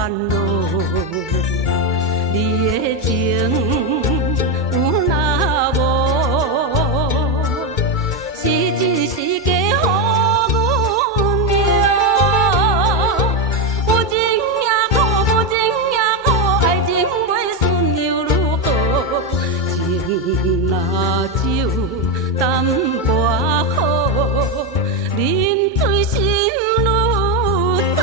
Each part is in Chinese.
烦恼，你的情有若无，是真是假予阮命。有情也苦，无情也苦，爱情袂顺又如何？情若酒淡薄好，啉醉心愈错。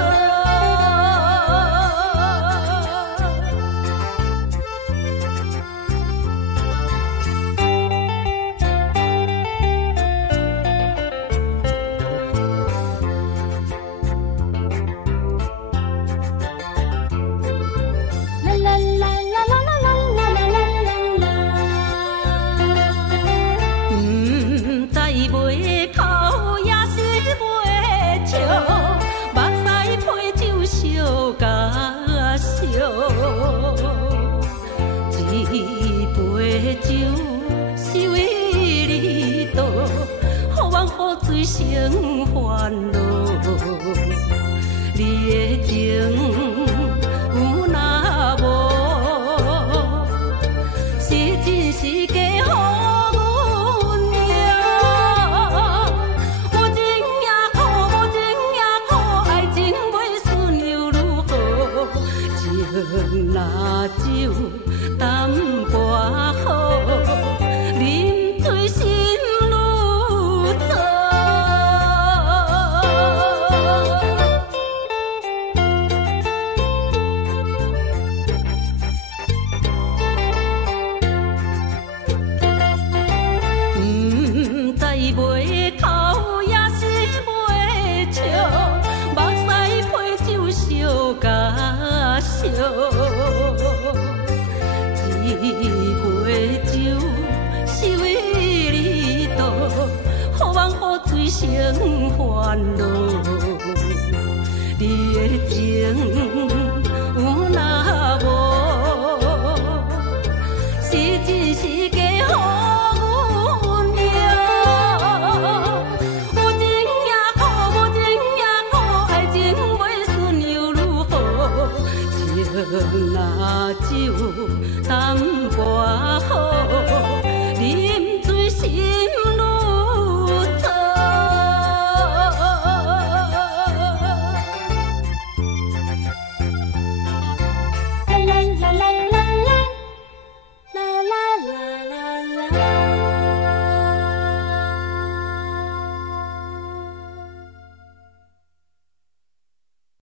酒是为你倒，予阮雨水成烦恼。你的情有若无，是真是假予阮命。有情也苦，无情也苦，爱情袂顺又如何？情若酒淡薄好，啉醉心愈错。知袂哭也是袂笑，目屎配酒烧甲烧。一杯酒是为你倒，予阮雨水成烦恼。你的情有若无，是真是假予阮命。有情也苦，无情也苦，爱情袂顺又如何？情若酒淡薄好。